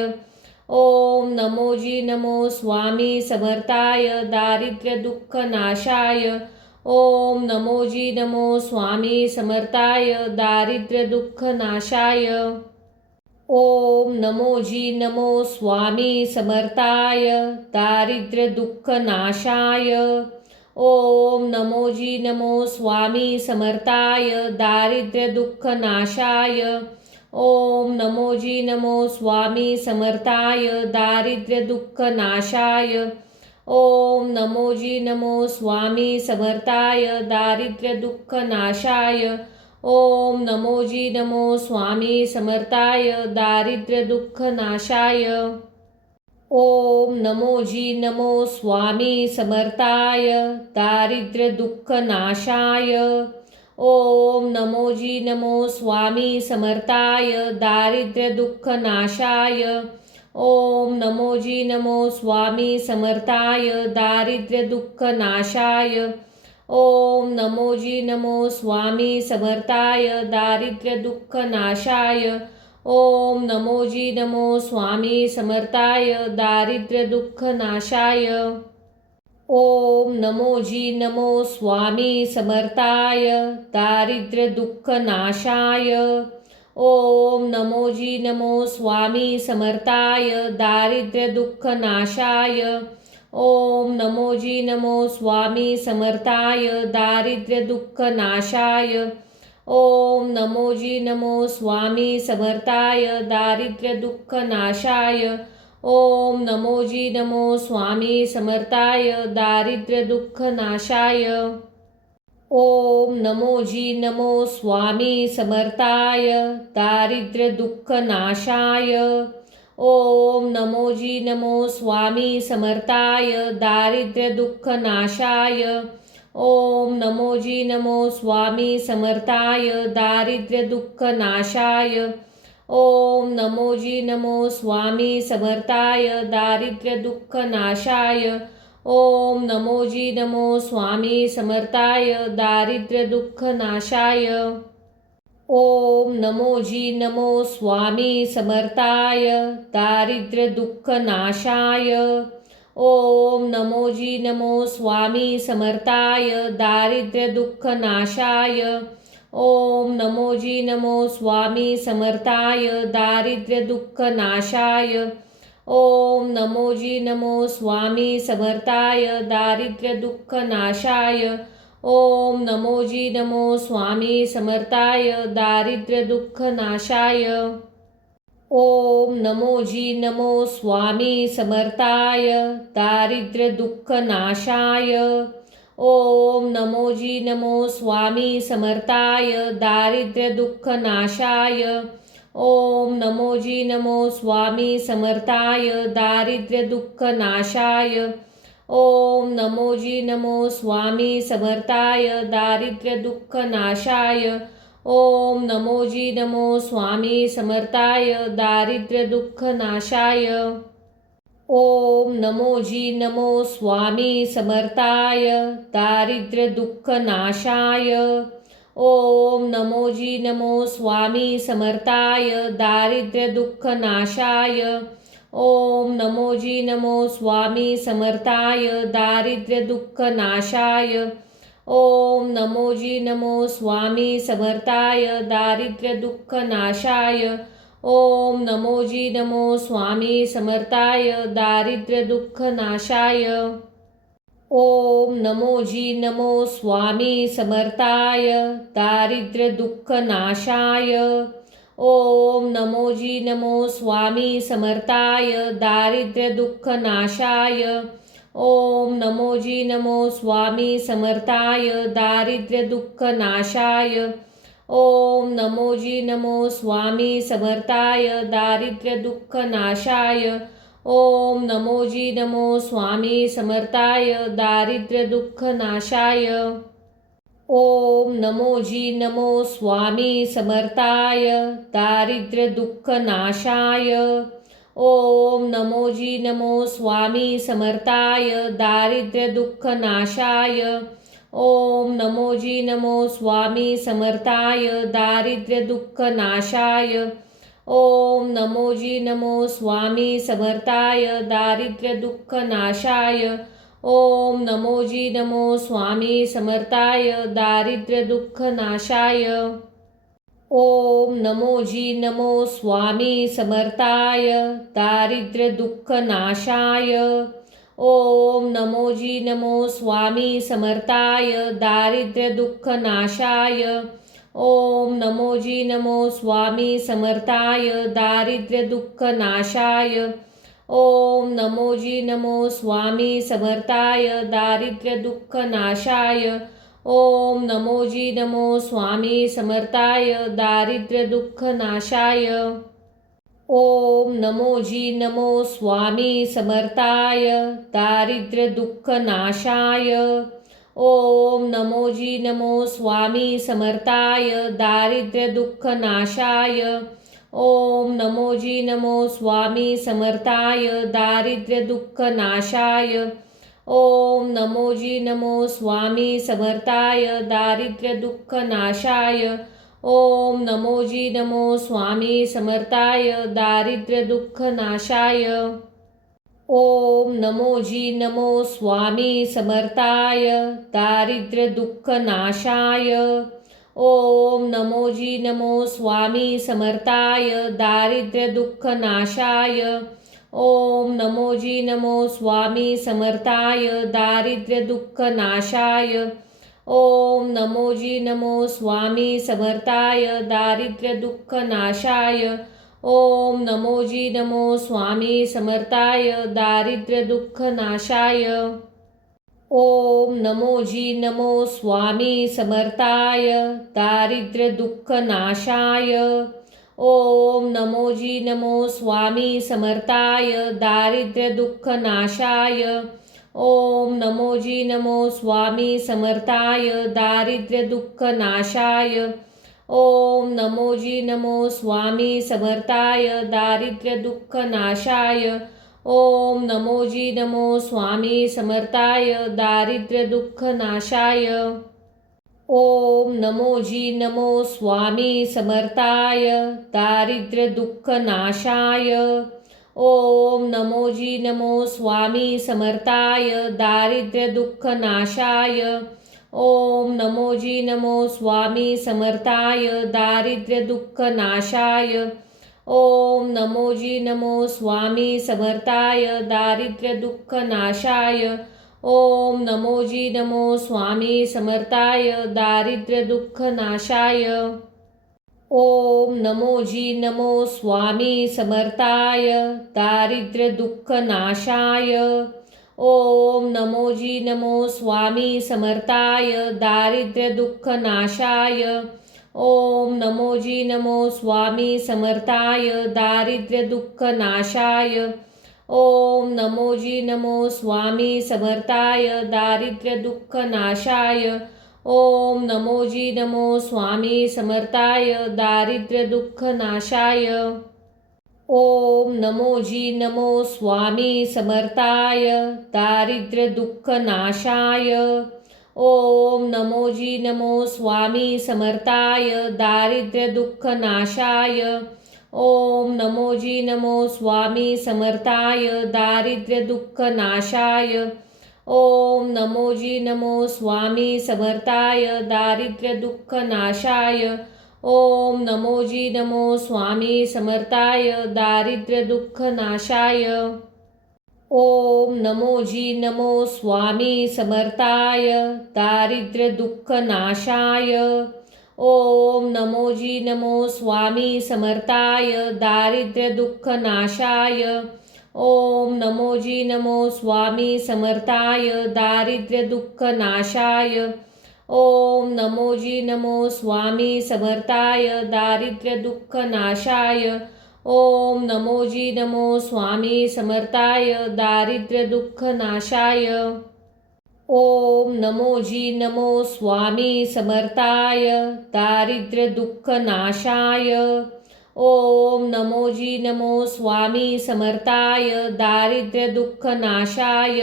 ओम नमोजी नमो स्वामी समर्थाय दारिद्र्य दुःख नाशाय। ओम नमोजी नमो स्वामी समर्थाय दारिद्र्य दुःख नाशाय। ओम नमोजी नमो स्वामी समर्थाय दारिद्र्य दुःख नाशाय। ओम नमोजी नमो स्वामी समर्थाय दारिद्र्य दुःख नाशाय। ओम नमोजी नमो स्वामी समर्थाय दारिद्र्य दुःख नाशाय। ओम नमोजी नमो स्वामी समर्थाय दारिद्र्य दुःख नाशाय। ओम नमोजी नमो स्वामी समर्थाय दारिद्र्य दुःख नाशाय। ओम नमोजी नमो स्वामी समर्थाय दारिद्र्य दुःख नाशाय। ओम नमोजी नमो स्वामी समर्थाय दारिद्र्य दुःख नाशाय। ओम नमोजी नमो स्वामी समर्थाय दारिद्र्य दुःख नाशाय। ओम नमोजी नमो स्वामी समर्थाय दारिद्र्य दुःख नाशाय। ओम नमोजी नमो स्वामी समर्थाय दारिद्र्य दुःख नाशाय। ओम नमोजी नमो स्वामी समर्थाय दारिद्र्य दुःख नाशाय। ओम नमोजी नमो स्वामी समर्थाय दारिद्र्य दुःख नाशाय। ओम नमोजी नमो स्वामी समर्थाय दारिद्र्य दुःख नाशाय। ओम नमोजी नमो स्वामी समर्थाय दारिद्र्य दुःख नाशाय। ओम नमोजी नमो स्वामी समर्थाय दारिद्र्य दुःख नाशाय। ओम नमोजी नमो स्वामी समर्थाय दारिद्र्य दुःख नाशाय। ओम नमोजी नमो स्वामी समर्थाय दारिद्र्य दुःख नाशाय। ओम नमोजी नमो स्वामी समर्थाय दारिद्र्य दुःख नाशाय। ओम नमोजी नमो स्वामी समर्थाय दारिद्र्य दुःख नाशाय। ओम नमोजी नमो स्वामी समर्थाय दारिद्र्य दुःख नाशाय। ओम नमोजी नमो स्वामी समर्थाय दारिद्र्य दुःख नाशाय। ओम नमोजी नमो स्वामी समर्थाय दारिद्र्य दुःख नाशाय। ओम नमोजी नमो स्वामी समर्थाय दारिद्र्य दुःख नाशाय। ओम नमोजी नमो स्वामी समर्थाय दारिद्र्य दुःख नाशाय। ओम नमोजी नमो स्वामी समर्थाय दारिद्र्य दुःख नाशाय। ओम नमोजी नमो स्वामी समर्थाय दारिद्र्य दुःख नाशाय। ओम नमोजी नमो स्वामी समर्थाय दारिद्र्य दुःख नाशाय। ओम नमोजी नमो स्वामी समर्थाय दारिद्र्य दुःख नाशाय। ओम नमोजी नमो स्वामी समर्थाय दारिद्र्य दुःख नाशाय। ओम नमोजी नमो स्वामी समर्थाय दारिद्र्य दुःख नाशाय। ओम नमोजी नमो स्वामी समर्थाय दारिद्र्य दुःख नाशाय। ओम नमोजी नमो स्वामी समर्थाय दारिद्र्य दुःख नाशाय। ओम नमोजी नमो स्वामी समर्थाय दारिद्र्य दुःख नाशाय। ओम नमोजी नमो स्वामी समर्थाय दारिद्र्य दुःख नाशाय। ओम नमोजी नमो स्वामी समर्थाय दारिद्र्य दुःख नाशाय। ओम नमोजी नमो स्वामी समर्थाय दारिद्र्य दुःख नाशाय। ओम नमोजी नमो स्वामी समर्थाय दारिद्र्य दुःख नाशाय। ओम नमोजी नमो स्वामी समर्थाय दारिद्र्य दुःख नाशाय। ओम नमोजी नमो स्वामी समर्थाय दारिद्र्य दुःख नाशाय। ओम नमोजी नमो स्वामी समर्थाय दारिद्र्य दुःख नाशाय। ओम नमोजी नमो स्वामी समर्थाय दारिद्र्य दुःख नाशाय। ओम नमोजी नमो स्वामी समर्थाय दारिद्र्य दुःख नाशाय। ओम नमोजी नमो स्वामी समर्थाय दारिद्र्य दुःख नाशाय। ओम नमोजी नमो स्वामी समर्थाय दारिद्र्य दुःख नाशाय। ओम नमोजी नमो स्वामी समर्थाय दारिद्र्य दुःख नाशाय। ओम नमोजी नमो स्वामी समर्थाय दारिद्र्य दुःख नाशाय। ओम नमोजी नमो स्वामी समर्थाय दारिद्र्य दुःख नाशाय। ओम नमोजी नमो स्वामी समर्थाय दारिद्र्य दुःख नाशाय। ओम नमोजी नमो स्वामी समर्थाय दारिद्र्य दुःख नाशाय। ओम नमोजी नमो स्वामी समर्थाय दारिद्र्य दुःख नाशाय। ओम नमोजी नमो स्वामी समर्थाय दारिद्र्य दुःख नाशाय। ओम नमोजी नमो स्वामी समर्थाय दारिद्र्य दुःख नाशाय। ओम नमोजी नमो स्वामी समर्थाय दारिद्र्य दुःख नाशाय। ओम नमोजी नमो स्वामी समर्थाय दारिद्र्य दुःख नाशाय। ओम नमोजी नमो स्वामी समर्थाय दारिद्र्य दुःख नाशाय। ओम नमोजी नमो स्वामी समर्थाय दारिद्र्य दुःख नाशाय। ओम नमोजी नमो स्वामी समर्थाय दारिद्र्य दुःख नाशाय। ओम नमोजी नमो स्वामी समर्थाय दारिद्र्य दुःख नाशाय। ओम नमोजी नमो स्वामी समर्थाय दारिद्र्य दुःख नाशाय। ओम नमोजी नमो स्वामी समर्थाय दारिद्र्य दुःख नाशाय। ओम नमोजी नमो स्वामी समर्थाय दारिद्र्य दुःख नाशाय। ओम नमोजी नमो स्वामी समर्थाय दारिद्र्य दुःख नाशाय। ओम नमोजी नमो स्वामी समर्थाय दारिद्र्य दुःख नाशाय। ओम नमोजी नमो स्वामी समर्थाय दारिद्र्य दुःख नाशाय। ओम नमोजी नमो स्वामी समर्थाय दारिद्र्य दुःख नाशाय। ओम नमोजी नमो स्वामी समर्थाय दारिद्र्य दुःख नाशाय। ओम नमोजी नमो स्वामी समर्थाय दारिद्र्य दुःख नाशाय। ओम नमोजी नमो स्वामी समर्थाय दारिद्र्य दुःख नाशाय। ओम नमोजी नमो स्वामी समर्थाय दारिद्र्य दुःख नाशाय। ओम नमोजी नमो स्वामी समर्थाय दारिद्र्य दुःख नाशाय। ओम नमोजी नमो स्वामी समर्थाय दारिद्र्य दुःख नाशाय। ओम नमोजी नमो स्वामी समर्थाय दारिद्र्य दुःख नाशाय। ओम नमोजी नमो स्वामी समर्थाय दारिद्र्य दुःख नाशाय। ओम नमोजी नमो स्वामी समर्थाय दारिद्र्य दुःख नाशाय। ओम नमोजी नमो स्वामी समर्थाय दारिद्र्य दुःख नाशाय। ओम नमोजी नमो स्वामी समर्थाय दारिद्र्य दुःख नाशाय। ओम नमोजी नमो स्वामी समर्थाय दारिद्र्य दुःख नाशाय। ओम नमोजी नमो स्वामी समर्थाय दारिद्र्य दुःख नाशाय। ओम नमोजी नमो स्वामी समर्थाय दारिद्र्य दुःख नाशाय। ओम नमोजी नमो स्वामी समर्थाय दारिद्र्य दुःख नाशाय। ओम नमोजी नमो स्वामी समर्थाय दारिद्र्य दुःख नाशाय। ओम नमोजी नमो स्वामी समर्थाय दारिद्र्य दुःख नाशाय। ओम नमोजी नमो स्वामी समर्थाय दारिद्र्य दुःख नाशाय। ओम नमोजी नमो स्वामी समर्थाय दारिद्र्य दुःख नाशाय। ओम नमोजी नमो स्वामी समर्थाय दारिद्र्य दुःख नाशाय। ओम नमोजी नमो स्वामी समर्थाय दारिद्र्य दुःख नाशाय। ओम नमोजी नमो स्वामी समर्थाय दारिद्र्य दुःख नाशाय।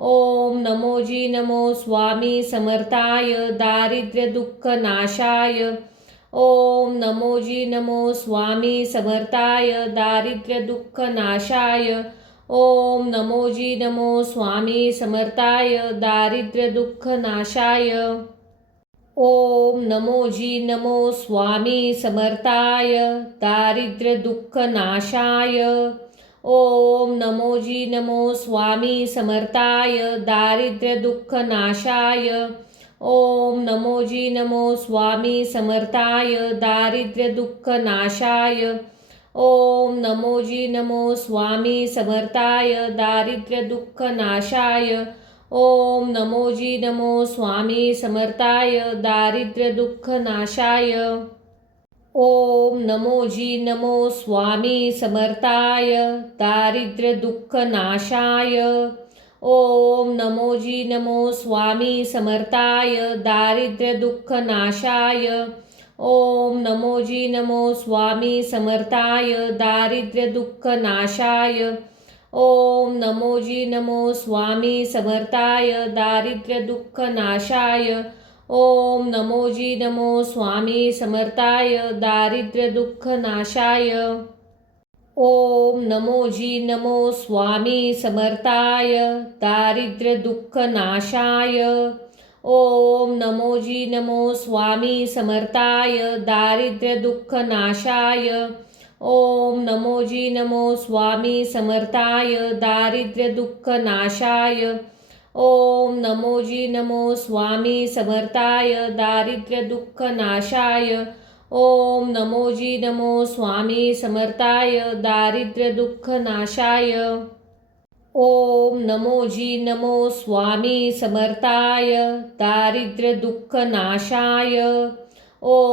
ओम नमोजी नमो स्वामी समर्थाय दारिद्र्य दुःख नाशाय। ओम नमोजी नमो स्वामी समर्थाय दारिद्र्य दुःख नाशाय। ओम नमोजी नमो स्वामी समर्थाय दारिद्र्य दुःख नाशाय। ओम नमोजी नमो स्वामी समर्थाय दारिद्र्य दुःख नाशाय। ओम नमोजी नमो स्वामी समर्थाय दारिद्र्य दुःख नाशाय। ओम नमोजी नमो स्वामी समर्थाय दारिद्र्य दुःख नाशाय। ओम नमोजी नमो स्वामी समर्थाय दारिद्र्य दुःख नाशाय। ओम नमोजी नमो स्वामी समर्थाय दारिद्र्य दुःख नाशाय। ओम नमोजी नमो स्वामी समर्थाय दारिद्र्य दुःख नाशाय। ओम नमोजी नमो स्वामी समर्थाय दारिद्र्य दुःख नाशाय। ओम नमोजी नमो स्वामी समर्थाय दारिद्र्य दुःख नाशाय। ओम नमोजी नमो स्वामी समर्थाय दारिद्र्य दुःख नाशाय। ओम नमोजी नमो स्वामी समर्थाय दारिद्र्य दुःख नाशाय। ओम नमोजी नमो स्वामी समर्थाय दारिद्र्य दुःख नाशाय। ओम नमोजी नमो स्वामी समर्थाय दारिद्र्य दुःख नाशाय। ओम नमोजी नमो स्वामी समर्थाय दारिद्र्य दुःख नाशाय। ओम नमोजी नमो स्वामी समर्थाय दारिद्र्य दुःख नाशाय। ओम नमोजी नमो स्वामी समर्थाय दारिद्र्य दुःख नाशाय। ओम नमोजी नमो स्वामी समर्थाय दारिद्र्य दुःख नाशाय।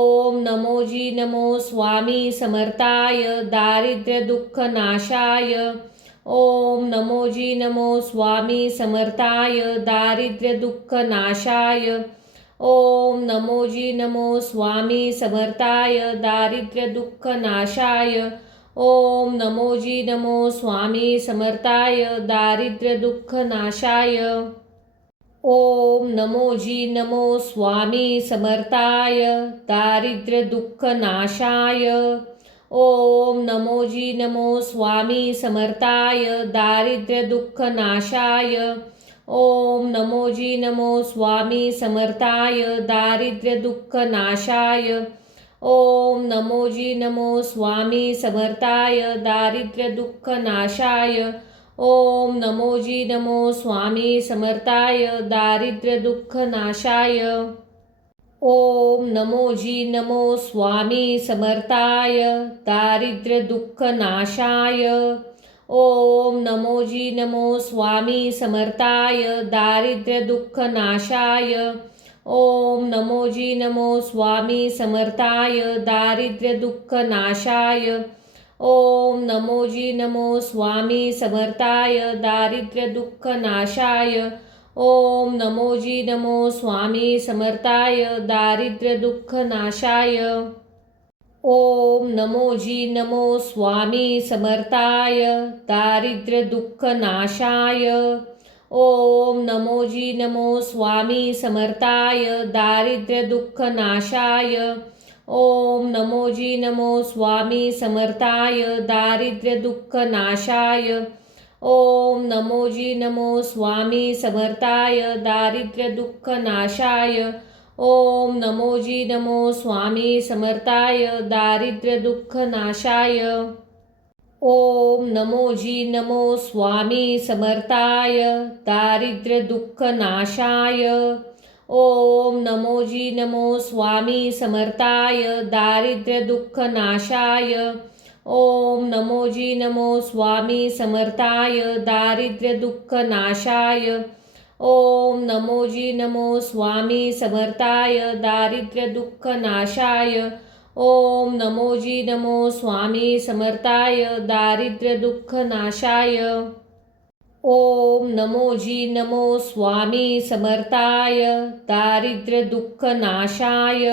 ओम नमोजी नमो स्वामी समर्थाय दारिद्र्य दुःख नाशाय। ओम नमोजी नमो स्वामी समर्थाय दारिद्र्य दुःख नाशाय। ओम नमोजी नमो स्वामी समर्थाय दारिद्र्य दुःख नाशाय। ओम नमोजी नमो स्वामी समर्थाय दारिद्र्य दुःख नाशाय। ओम नमोजी नमो स्वामी समर्थाय दारिद्र्य दुःख नाशाय। ओम नमोजी नमो स्वामी समर्थाय दारिद्र्य दुःख नाशाय। ओम नमोजी नमो स्वामी समर्थाय दारिद्र्य दुःख नाशाय। ओम नमोजी नमो स्वामी समर्थाय दारिद्र्य दुःख नाशाय। ओम नमोजी नमो स्वामी समर्थाय दारिद्र्य दुःख नाशाय। ओम नमोजी नमो स्वामी समर्थाय दारिद्र्य दुःख नाशाय। ओम नमोजी नमो स्वामी समर्थाय दारिद्र्य दुःख नाशाय। ओम नमोजी नमो स्वामी समर्थाय दारिद्र्य दुःख नाशाय। ओम नमोजी नमो स्वामी समर्थाय दारिद्र्य दुःख नाशाय। ओम नमोजी नमो स्वामी समर्थाय दारिद्र्य दुःख नाशाय। ओम नमोजी नमो स्वामी समर्थाय दारिद्र्य दुःख नाशाय। ओम नमोजी नमो स्वामी समर्थाय दारिद्र्य दुःख नाशाय। ओम नमोजी नमो स्वामी समर्थाय दारिद्र्य दुःख नाशाय। ओम नमो जी नमो स्वामी समर्थाय दारिद्र्य दुःख नाशाय। ओम नमो जी नमो स्वामी समर्थाय दारिद्र्य दुःख नाशाय। ओम नमो जी नमो स्वामी समर्थाय दारिद्र्य दुःख नाशाय। ओम नमो जी नमो स्वामी समर्थाय दारिद्र्य दुःख नाशाय। ओम नमो जी नमो स्वामी समर्थाय दारिद्र्य दुःख नाशाय। ओम नमो जी नमो स्वामी समर्थाय दारिद्र्य दुःख नाशाय। ओम नमो जी नमो स्वामी समर्थाय दारिद्र्य दुःख नाशाय। ओम नमो जी नमो स्वामी समर्थाय दारिद्र्य दुःख नाशाय।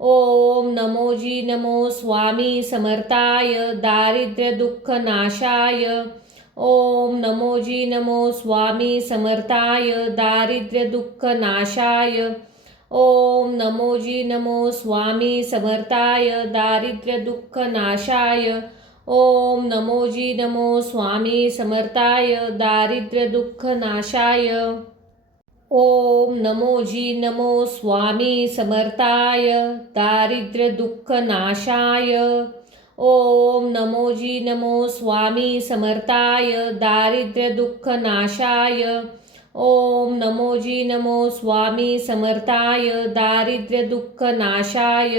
ओम नमो जी नमो स्वामी समर्थाय दारिद्र्य दुःख नाशाय। ओम नमो जी नमो स्वामी समर्थाय दारिद्र्य दुःख नाशाय। ओम नमो जी नमो स्वामी समर्थाय दारिद्र्य दुःख नाशाय। ओम नमो जी नमो स्वामी समर्थाय दारिद्र्य दुःख नाशाय। ओम नमो जी नमो स्वामी समर्थाय दारिद्र्य दुःख नाशाय। ओम नमो जी नमो स्वामी समर्थाय दारिद्र्य दुःख नाशाय। ओम नमो जी नमो स्वामी समर्थाय दारिद्र्य दुःख नाशाय।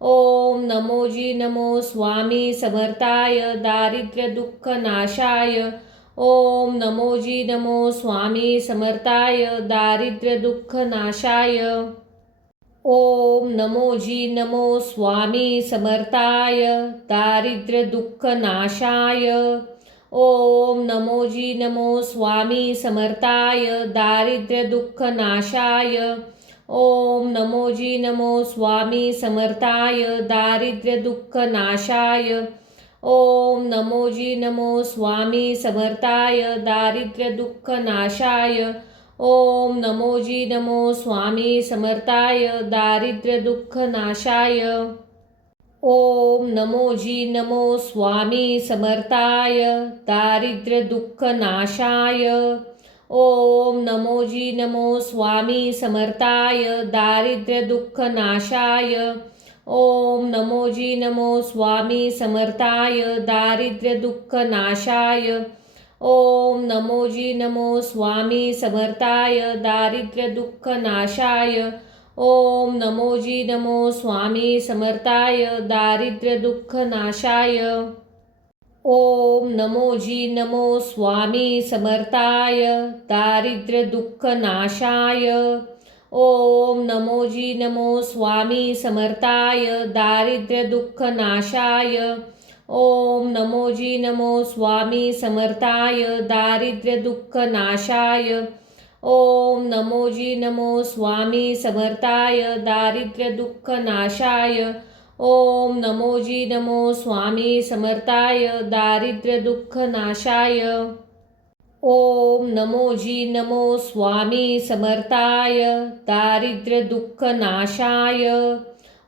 ओम नमो जी नमो स्वामी समर्थाय दारिद्र्य दुःख नाशाय। ओम नमो जी नमो स्वामी समर्थाय दारिद्र्य दुःख नाशाय। ओम नमो जी नमो स्वामी समर्थाय दारिद्र्य दुःख नाशाय। ओम नमो जी नमो स्वामी समर्थाय दारिद्र्य दुःख नाशाय। ओम नमो जी नमो स्वामी समर्थाय दारिद्र्य दुःख नाशाय। ओम नमो जी नमो स्वामी समर्थाय दारिद्र्य दुःख नाशाय। ओम नमो जी नमो स्वामी समर्थाय दारिद्र्य दुःख नाशाय। ओम नमो जी नमो स्वामी समर्थाय दारिद्र्य दुःख नाशाय। ओम नमो जी नमो स्वामी समर्थाय दारिद्र्य दुःख नाशाय। ओम नमो जी नमो स्वामी समर्थाय दारिद्र्य दुःख नाशाय। ओम नमो जी नमो स्वामी समर्थाय दारिद्र्य दुःख नाशाय। ओम नमो जी नमो स्वामी समर्थाय दारिद्र्य दुःख नाशाय। ओम नमो जी नमो स्वामी समर्थाय दारिद्र्य दुःख नाशाय। ओम नमो जी नमो स्वामी समर्थाय दारिद्र्य दुःख नाशाय। ओम नमो जी नमो स्वामी समर्थाय दारिद्र्य दुःख नाशाय। ओम नमो जी नमो स्वामी समर्थाय दारिद्र्य दुःख नाशाय। ओम नमो जी नमो स्वामी समर्थाय दारिद्र्य दुःख नाशाय। ओम नमो जी नमो स्वामी समर्थाय दारिद्र्य दुःख नाशाय।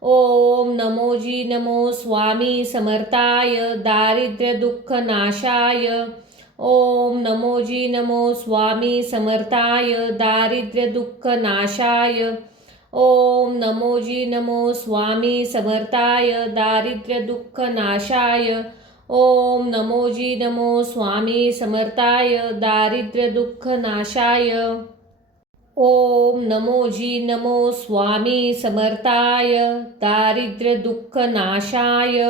ओम नमो जी नमो स्वामी समर्थाय दारिद्र्य दुःख नाशाय। ओम नमो जी नमो स्वामी समर्थाय दारिद्र्य दुःख नाशाय। ओम नमो जी नमो स्वामी समर्थाय दारिद्र्य दुःख नाशाय। ओम नमो जी नमो स्वामी समर्थाय दारिद्र्य दुःख नाशाय। ओम नमो जी नमो स्वामी समर्थाय दारिद्र्य दुःख नाशाय।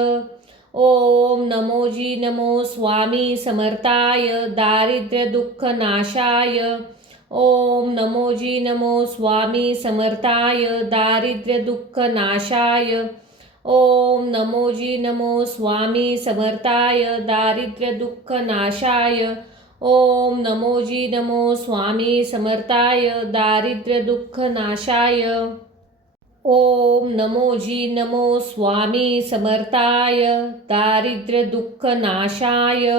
ओम नमो जी नमो स्वामी समर्थाय दारिद्र्य दुःख नाशाय। ओम नमो जी नमो स्वामी समर्थाय दारिद्र्य दुःख नाशाय। ओम नमो जी नमो स्वामी समर्थाय दारिद्र्य दुःख नाशाय। ओम नमो जी नमो स्वामी समर्थाय दारिद्र्य दुःख नाशाय। ओम नमो जी नमो स्वामी समर्थाय दारिद्र्य दुःख नाशाय।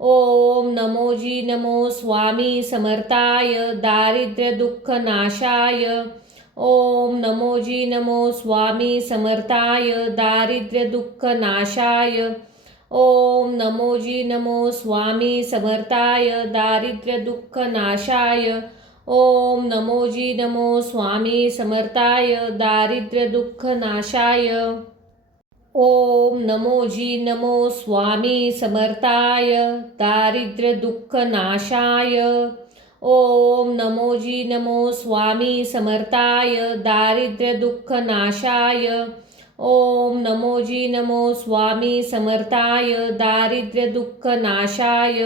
ओम नमो जी नमो स्वामी समर्थाय दारिद्र्य दुःख नाशाय। ओम नमो जी नमो स्वामी समर्थाय दारिद्र्य दुःख नाशाय। ओम नमोजी नमो स्वामी समर्थाय दारिद्र्य दुःख नाशाय। ओम नमोजी नमो स्वामी समर्थाय दारिद्र्य दुःख नाशाय। ओम नमोजी नमो स्वामी समर्थाय दारिद्र्य दुःख नाशाय। ओम नमोजी नमो स्वामी समर्थाय दारिद्र्य दुःख नाशाय। ओम नमोजी नमो स्वामी समर्थाय दारिद्र्य दुःख नाशाय।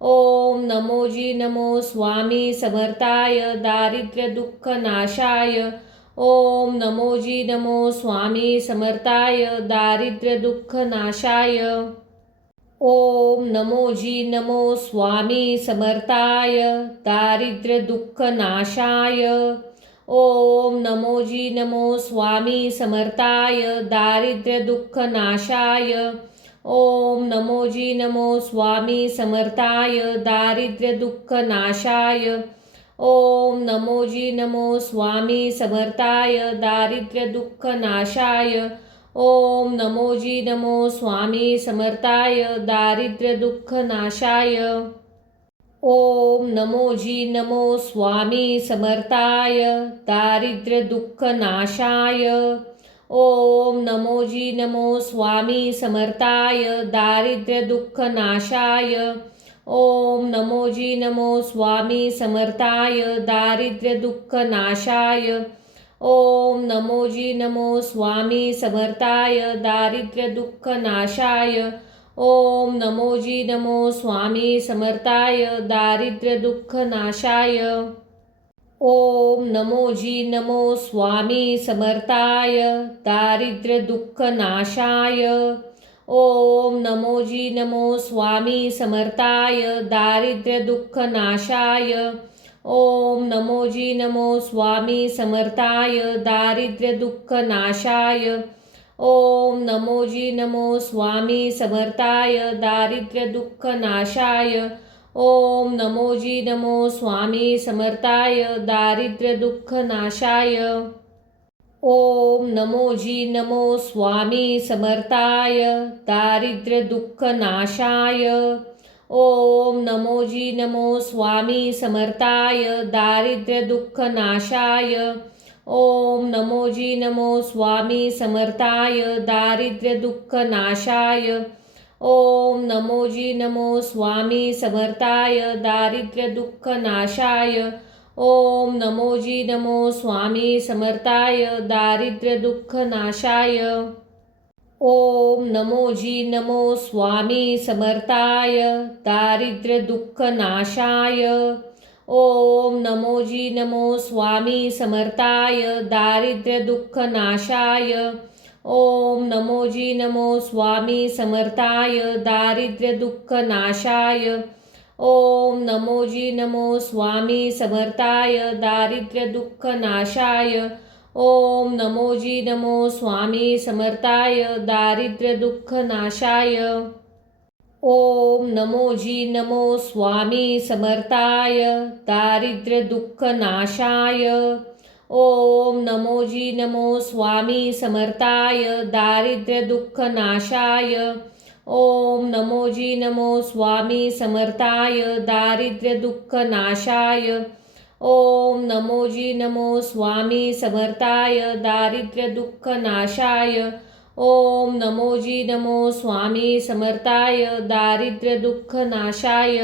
ओम नमोजी नमो स्वामी समर्थाय दारिद्र्य दुःख नाशाय। ओम नमोजी नमो स्वामी समर्थाय दारिद्र्य दुःख नाशाय। ओम नमोजी नमो स्वामी समर्थाय दारिद्र्य दुःख नाशाय। ओम नमोजी नमो स्वामी समर्थाय दारिद्र्य दुःख नाशाय। ओम नमोजी नमो स्वामी समर्थाय दारिद्र्य दुःख नाशाय। ओम नमोजी नमो स्वामी समर्थाय दारिद्र्य दुःख नाशाय। ओम नमोजी नमो स्वामी समर्थाय दारिद्र्य दुःख नाशाय। ओम नमोजी नमो स्वामी समर्थाय दारिद्र्य दुःख नाशाय। ओम नमोजी नमो स्वामी समर्थाय दारिद्र्य दुःख नाशाय। ओम नमोजी नमो स्वामी समर्थाय दारिद्र्य दुःख नाशाय। ओम नमोजी नमो स्वामी समर्थाय दारिद्र्य दुःख नाशाय। ओम नमोजी नमो स्वामी समर्थाय दारिद्र्य दुःख नाशाय। ओम नमोजी नमो स्वामी समर्थाय दारिद्र्य दुःख नाशाय। ओम नमोजी नमो स्वामी समर्थाय दारिद्र्य दुःख नाशाय। ओम नमोजी नमो स्वामी समर्थाय दारिद्र्य दुःख नाशाय। ओम नमोजी नमो स्वामी समर्थाय दारिद्र्य दुःख नाशाय। ओम नमोजी नमो स्वामी समर्थाय दारिद्र्य दुःख नाशाय। ओम नमोजी नमो स्वामी समर्थाय दारिद्र्य दुःख नाशाय। ओम नमोजी नमो स्वामी समर्थाय दारिद्र्य दुःख नाशाय। ओम नमोजी नमो स्वामी समर्थाय दारिद्र्य दुःख नाशाय। ओम नमोजी नमो स्वामी समर्थाय दारिद्र्य दुःख नाशाय। ओम नमोजी नमो स्वामी समर्थाय दारिद्र्य दुःख नाशाय। ओम नमोजी नमो स्वामी समर्थाय दारिद्र्य दुःख नाशाय। ओम नमोजी नमो स्वामी समर्थाय दारिद्र्य दुःख नाशाय। ओम नमोजी नमो स्वामी समर्थाय दारिद्र्य दुःख नाशाय। ओम नमोजी नमो स्वामी समर्थाय दारिद्र्य दुःख नाशाय। ओम नमोजी नमो स्वामी समर्थाय दारिद्र्य दुःख नाशाय। ओम नमोजी नमो स्वामी समर्थाय दारिद्र्य दुःख नाशाय। ओम नमोजी नमो स्वामी समर्थाय दारिद्र्य दुःख नाशाय। ओम नमोजी नमो स्वामी समर्थाय दारिद्र्य दुःख नाशाय। ओम नमोजी नमो स्वामी समर्थाय दारिद्र्य दुःख नाशाय। ओम नमोजी नमो स्वामी समर्थाय दारिद्र्य दुःख नाशाय।